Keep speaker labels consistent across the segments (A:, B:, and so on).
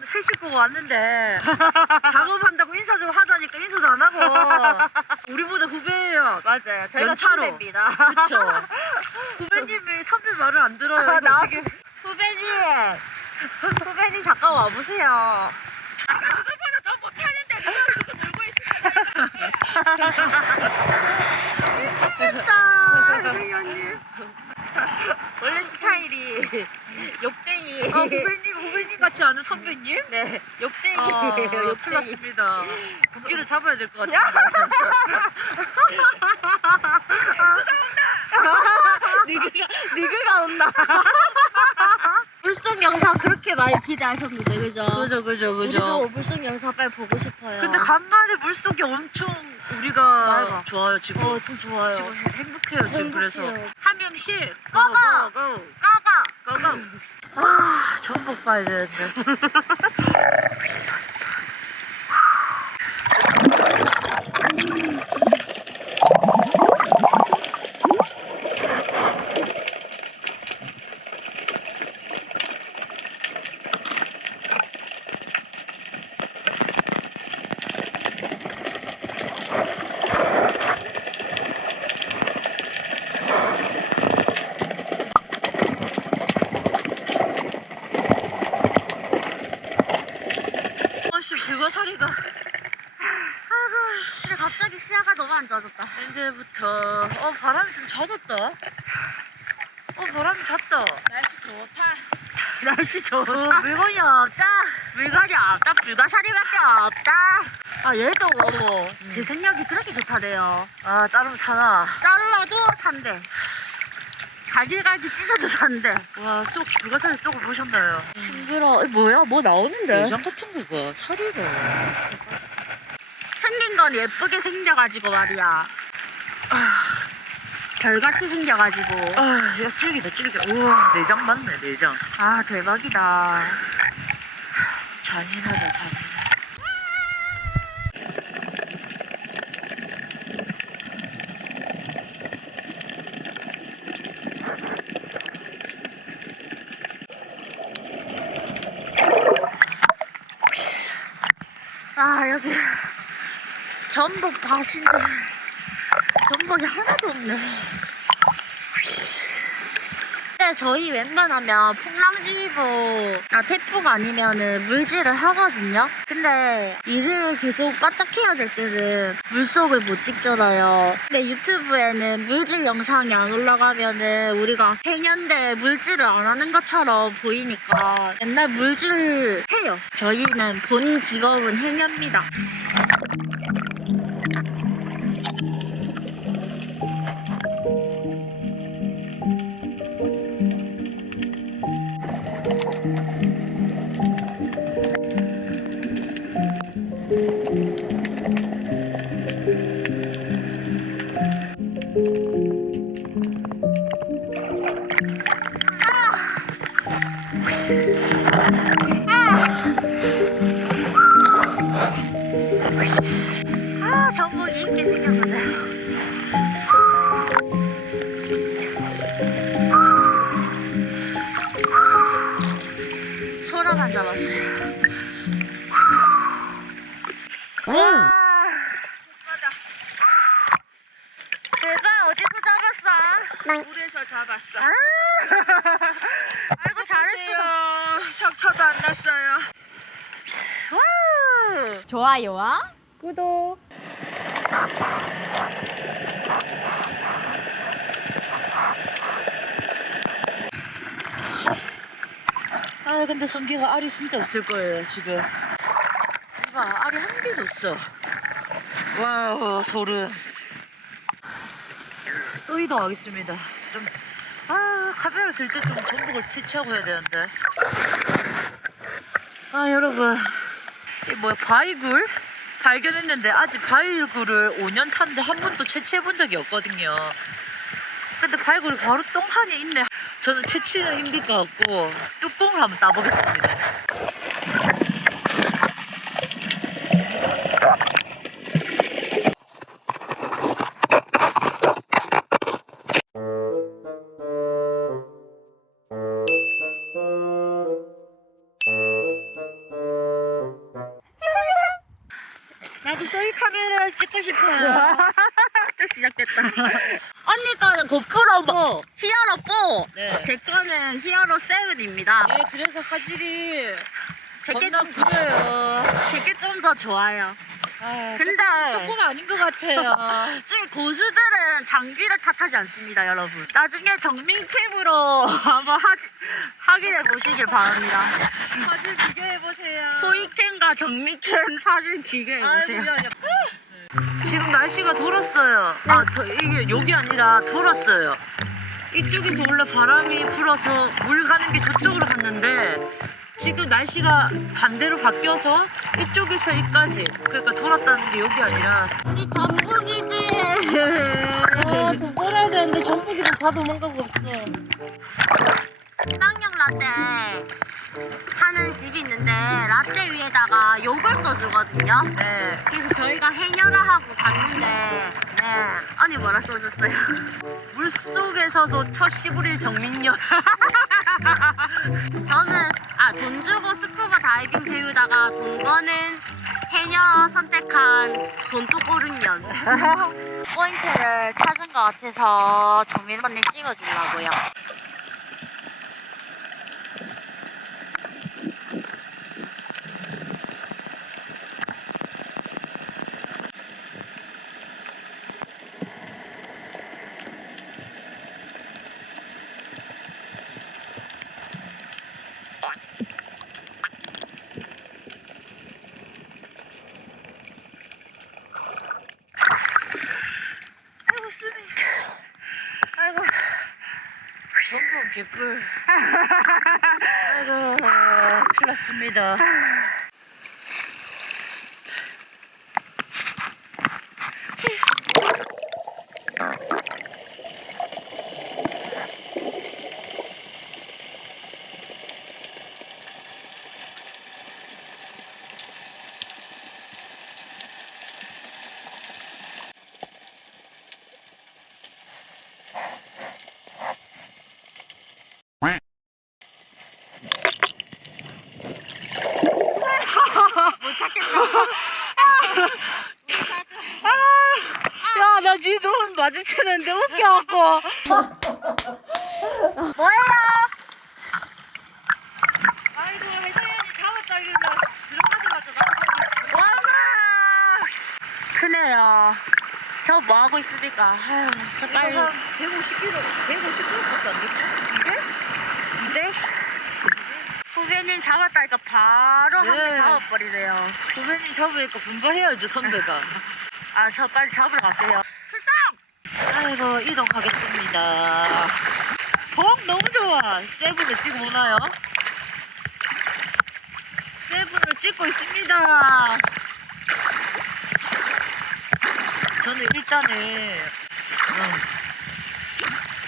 A: 오늘 셋이 보고 왔는데 작업한다고 인사 좀 하자니까 인사도 안 하고 우리보다 후배예요.
B: 맞아요. 저희가
A: 연차로.
B: 선배입니다.
A: 그렇죠. 후배님이 선배 말을 안 들어요.
B: 아,
A: 이거
B: 나왔어.
A: 어떻게-
B: 후배님! 후배님 잠깐 와보세요.
A: 미치겠다. 선생님.
B: 원래 스타일이 욕쟁이.
A: 아, 후배님, 후배님 같지 않은 선배님?
B: 네,
A: 아,
B: 욕쟁이에요.
A: 큰일
B: 욕쟁이.
A: 났습니다. 분기를 잡아야 될 것 같은데.
B: 니그가, 니그가 온다. 불속 영상 그렇게 많이 기대하셨는데, 그죠?
A: 그죠, 그죠,
B: 우리도
A: 그죠.
B: 불속 영상 빨리 보고 싶어요.
A: 근데 간만에 물속이 엄청 우리가
B: 맑아.
A: 좋아요, 지금.
B: 어, 지금 좋아요.
A: 지금 행복해요, 지금 그래서.
B: 행복해요.
A: 한 명씩
B: 고고!
A: 고고!
B: 까봐!
A: 고고! 아, 전복 봐야 되는데. 어씨, 불가사리가
B: 근데 갑자기 시야가 너무 안 좋아졌다.
A: 언제부터 어 바람이 좀 젖었다. 어 바람이 졌다.
B: 날씨 좋다. 날씨
A: 어
B: 좋다.
A: 물건이 없다.
B: 물건이 없다. 불가사리밖에 없다. 아, 얘도 제 생각이 그렇게 좋다네요.
A: 아 자르면 사나.
B: 잘라도 산대. 가게가게 찢어도 산대.
A: 와쑥 불가사리 쑥을 보셨나요?
B: 징그러. 뭐야? 뭐 나오는데?
A: 예전 같은 거가 살이네.
B: 생긴 건 예쁘게 생겨가지고 말이야. 아, 별같이 생겨가지고.
A: 아, 야 찔기다 찔기. 우와 내장 맞네 내장.
B: 아, 대박이다.
A: 잔인하다 잔인
B: 여기 전복 밭인데 전복이 하나도 없네. 저희 웬만하면 풍랑주의보나 태풍 아니면은 물질을 하거든요. 근데 일을 계속 바짝 해야 될 때는 물속을 못 찍잖아요. 근데 유튜브에는 물질 영상이 안 올라가면은 우리가 해년대 물질을 안 하는 것처럼 보이니까 맨날 물질 해요. 저희는 본 직업은 해녀입니다. 소라만 잡았어요. 와. 대박, 어디서 잡았어?
A: 물에서 잡았어.
B: 아, 아이고, 잘했어.
A: 상처도 안 났어요.
B: 와. 좋아요와 구독.
A: 아 근데 성기가 알이 진짜 없을 거예요 지금. 이봐 알이 한 개도 없어. 와우 소름. 또 이동하겠습니다. 좀 아 카메라 들 때 좀 전복을 채취하고 해야 되는데. 아 여러분 이 뭐야 바위굴 발견했는데 아직 바위굴을 5년 차인데 한 번도 채취해 본 적이 없거든요. 근데 바위굴이 바로 똥하니 있네. 저는 채취는 힘들 것 같고 뚜껑을 한번 따보겠습니다. 나도 소이 카메라를 찍고 싶어요.
B: 시작됐다. 언니 거는 고프로 뭐 히어로 4.
A: 네.
B: 제 거는 히어로 7입니다.
A: 네, 그래서 화질이
B: 제게
A: 겁나
B: 좀
A: 부려요.
B: 제게 좀 더 좋아요.
A: 아,
B: 근데
A: 조금 아닌 것 같아요.
B: 나중에 고수들은 장비를 탓하지 않습니다, 여러분. 나중에 정민캠으로 한번 하지, 확인해 보시길 바랍니다.
A: 화질 비교해 보세요.
B: 소이캠과 정민캠 사진 비교해 보세요.
A: 지금 날씨가 돌았어요. 아, 저 이게 여기 아니라 돌았어요. 이쪽에서 원래 바람이 불어서 물 가는 게 저쪽으로 갔는데 지금 날씨가 반대로 바뀌어서 이쪽에서 이까지 그러니까 돌았다는 게 여기 아니라
B: 우리 전복이들.
A: 아, 그 뭐라 되는데 전복이도 다 도망가고 없어.
B: 쌍용 라떼 하는 집이 있는데 라떼 위에다가 욕을 써주거든요.
A: 네.
B: 그래서 저희가 해녀를 하고 갔는데 네 언니 뭐라 써줬어요?
A: 물 속에서도 첫 시부릴 정민년.
B: 저는 아 돈 주고 스쿠버 다이빙 배우다가 돈 버는 해녀 선택한 돈또 꼬른 년 포인트를 찾은 것 같아서 정민 언니 찍어주려고요.
A: 아이고 수미. 아이고. 전복 개뿔. 아이고 큰일 났습니다.
B: 못 찾겠다.
A: 야, 나 니 눈 마주치는데 웃겨갖고.
B: 뭐예요?
A: 아이고, 혜정이 잡았다길래 들어가자마자 나도
B: 와 크네요. 저 뭐 하고 있습니까? 아유, 저 빨리.
A: 한 150kg, 150kg밖에 안 됐고? 200?
B: 200? 후배님 잡았다니까 바로 한
A: 네.
B: 개 잡아버리네요.
A: 후배님 잡으니까 분발해야죠, 선배가.
B: 아, 저 빨리 잡으러 갈게요.
A: 아이고, 이동하겠습니다. 복 너무 좋아. 세븐을 지금 오나요? 세븐을 찍고 있습니다. 저는 일단은 음,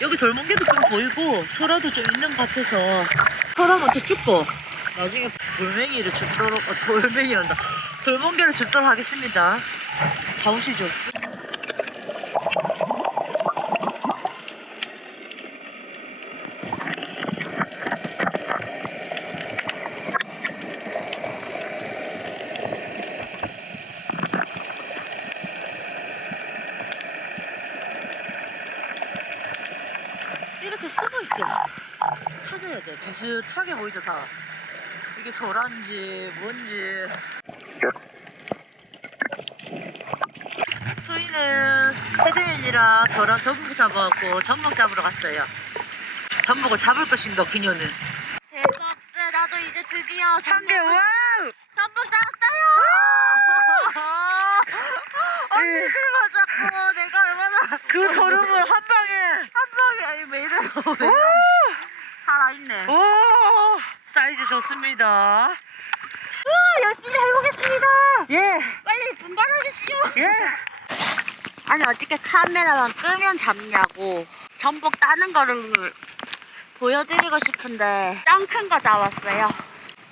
A: 여기 돌멍게도 좀 보이고 소라도 좀 있는 것 같아서 소라 먼저 찍고 나중에 돌멩이를 줍도록 어, 돌멩이란다 돌멍게를 줍도록 하겠습니다 가보시죠 이렇게 숨어 있어. 찾아야 돼. 비슷하게 보이죠, 다. 이게 소란지, 뭔지. 소희는 혜정이랑 저랑 전복 잡아갖고 전복 잡으러 갔어요. 전복을 잡을 것인가, 그녀는.
B: 대박스, 나도 이제 드디어
A: 참개,
B: 전복,
A: 와우!
B: 전복 잡았어요! 언니들만 잡고 내가 얼마나
A: 그 소름을 한
B: 살아있네.
A: 오! 사이즈 좋습니다.
B: 열심히 해보겠습니다.
A: 예,
B: 빨리 분발하십시오.
A: 예.
B: 아니 어떻게 카메라만 끄면 잡냐고 전복 따는 거를 보여드리고 싶은데 짱 큰 거 잡았어요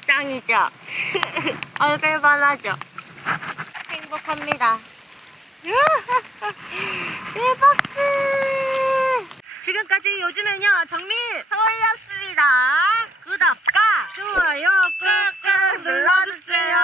B: 짱이죠 얼굴만 하죠 행복합니다 대박스 지금까지 요즘은요 정민 서울이었습니다. 구독과 좋아요 꾹꾹 눌러주세요.